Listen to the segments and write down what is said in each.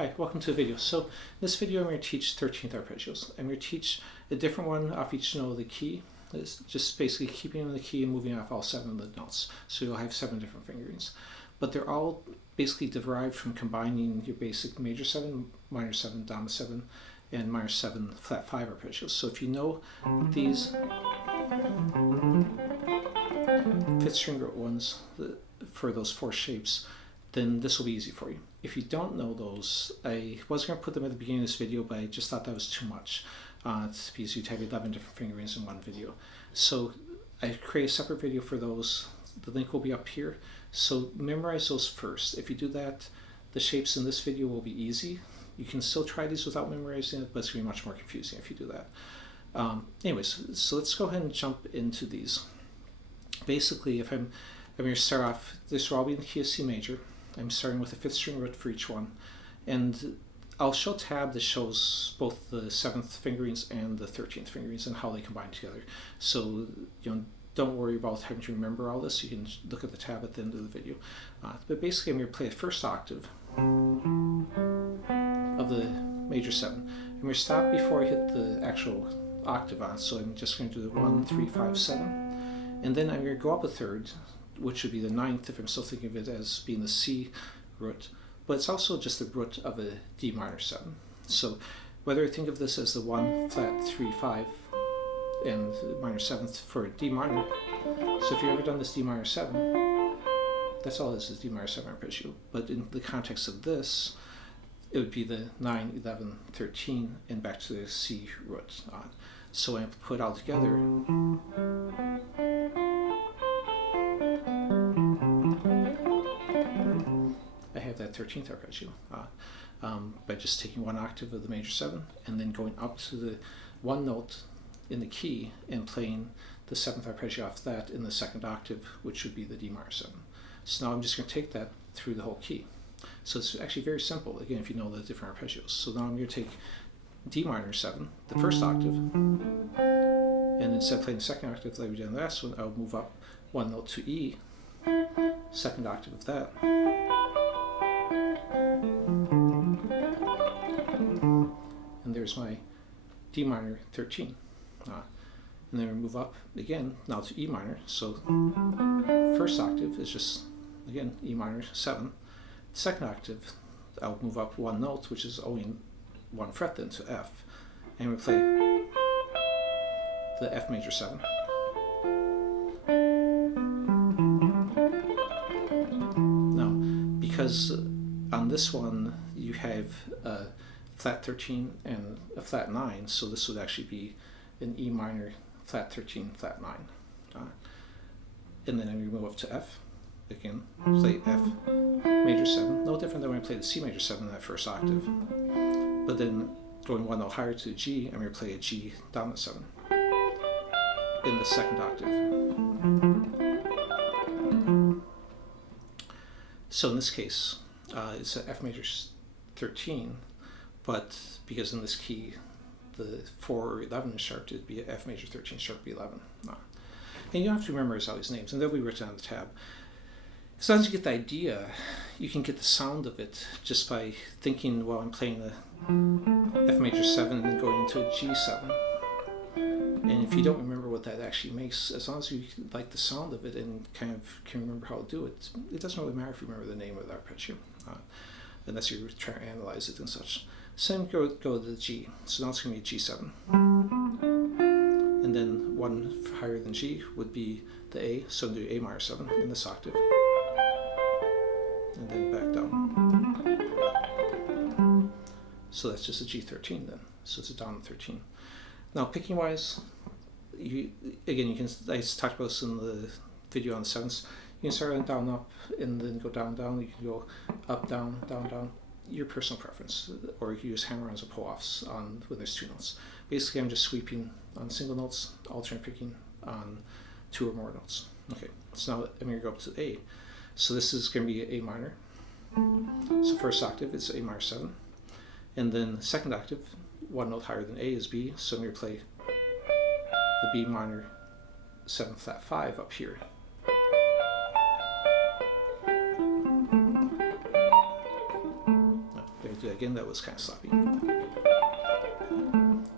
Hi, welcome to the video. So in this video I'm going to teach 13th arpeggios. I'm going to teach a different one off each note of the key. It's just basically keeping in the key and moving off all 7 of the notes. So you'll have 7 different fingerings. But they're all basically derived from combining your basic major 7, minor 7, dominant 7, and minor 7 flat 5 arpeggios. So if you know these 5th string root ones for those 4 shapes, then this will be easy for you. If you don't know those, I was going to put them at the beginning of this video, but I just thought that was too much because you'd have 11 different fingerings in one video. So I create a separate video for those. The link will be up here. So memorize those first. If you do that, the shapes in this video will be easy. You can still try these without memorizing it, but it's going to be much more confusing if you do that. Anyways, so let's go ahead and jump into these. Basically, if I'm going to start off, this will all be in the key of C major. I'm starting with a 5th string root for each one, and I'll show a tab that shows both the 7th fingerings and the 13th fingerings and how they combine together. So don't worry about having to remember all this. You can look at the tab at the end of the video. But basically, I'm going to play the first octave of the major 7. I'm going to stop before I hit the actual octave on. So I'm just going to do the 1, 3, 5, 7, and then I'm going to go up a third, which would be the 9th if I'm still thinking of it as being the C root, but it's also just the root of a D minor 7. So whether I think of this as the 1 flat 3 5 and minor 7th for D minor, so if you've ever done this D minor 7, that's all this is, D minor 7 arpeggio. But in the context of this, it would be the 9, 11, 13, and back to the C root. So when I put it all together, I have that 13th arpeggio by just taking one octave of the major 7 and then going up to the one note in the key and playing the 7th arpeggio off that in the 2nd octave, which would be the D minor 7. So now I'm just going to take that through the whole key. So it's actually very simple, again, if you know the different arpeggios. So now I'm going to take D minor 7, the 1st octave, and instead of playing the 2nd octave like we did in the last one, I'll move up one note to E, 2nd octave of that, and there's my D minor 13. And then we move up again now to E minor. So 1st octave is just, again, E minor 7. 2nd octave, I'll move up one note, which is only 1 fret then, to F. And we play the F major 7. Now, because on this one you have a flat 13 and a flat 9, so this would actually be an E minor flat 13, flat 9. And then I move up to F. Again, play F major 7, no different than when I play the C major 7 in that 1st octave. But then going one note higher to G, I'm going to play a G dominant 7 in the 2nd octave. So in this case, it's an F major 13, but because in this key the 4 or 11 is sharp, it'd be F major 13 sharp B11. And you don't have to memorize all these names, and they'll be written on the tab. As long as you get the idea, you can get the sound of it just by thinking, well, I'm playing the F major 7 and then going into a G7. And if you don't remember what that actually makes, as long as you like the sound of it and kind of can remember how to do it, it doesn't really matter if you remember the name of the arpeggio, unless you're trying to analyze it and such. Same go to the G. So now it's going to be a G7. And then one higher than G would be the A, so do A minor 7 in this octave. And then back down. So that's just a G13 then. So it's a dominant 13. Now picking wise, you can, I talked about this in the video on the 7ths. You can start on down, up, and then go down, down. You can go up, down, down, down. Your personal preference, or you can use hammer-ons or pull-offs on when there's 2 notes. Basically, I'm just sweeping on single notes, alternate picking on 2 or more notes. Okay, so now I'm going to go up to A. So this is going to be A minor. So 1st octave is A minor 7. And then 2nd octave, one note higher than A is B. So I'm going to play the B minor 7 flat 5 up here. do that again, that was kind of sloppy.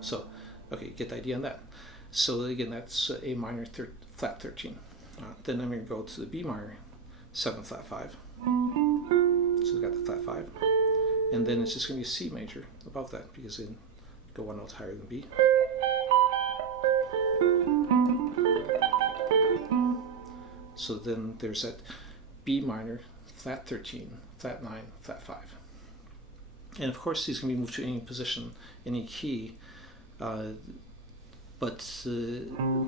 So, okay, get the idea on that. So again, that's A minor flat 13. Then I'm going to go to the B minor 7 flat 5. So we've got the flat 5. And then it's just going to be a C major above that, because then go one note higher than B. So then there's that B minor, flat 13, flat 9, flat 5. And of course these can be moved to any position, any key, but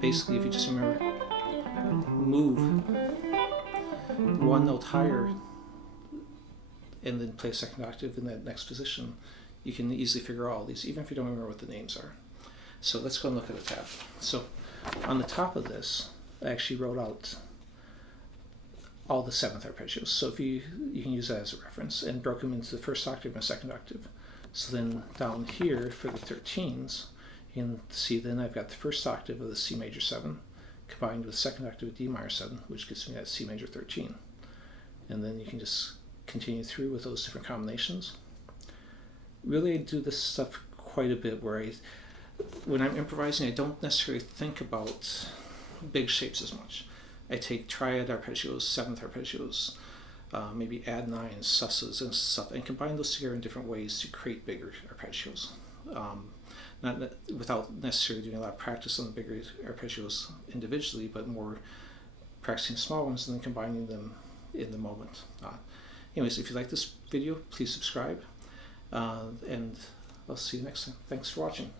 basically if you just remember, move one note higher and then play a second octave in that next position, you can easily figure out all these, even if you don't remember what the names are. So let's go and look at a tab. So on the top of this, I actually wrote out all the 7th arpeggios. So if you can use that as a reference, and broke them into the first octave and second octave. So then down here for the 13s, you can see then I've got the first octave of the C major 7 combined with the second octave of D minor 7, which gives me that C major 13. And then you can just continue through with those different combinations. Really, I do this stuff quite a bit where when I'm improvising, I don't necessarily think about big shapes as much. I take triad arpeggios, 7th arpeggios, maybe add 9s, susses and stuff, and combine those together in different ways to create bigger arpeggios. Not without necessarily doing a lot of practice on the bigger arpeggios individually, but more practicing small ones and then combining them in the moment. Anyways, if you like this video, please subscribe, and I'll see you next time. Thanks for watching.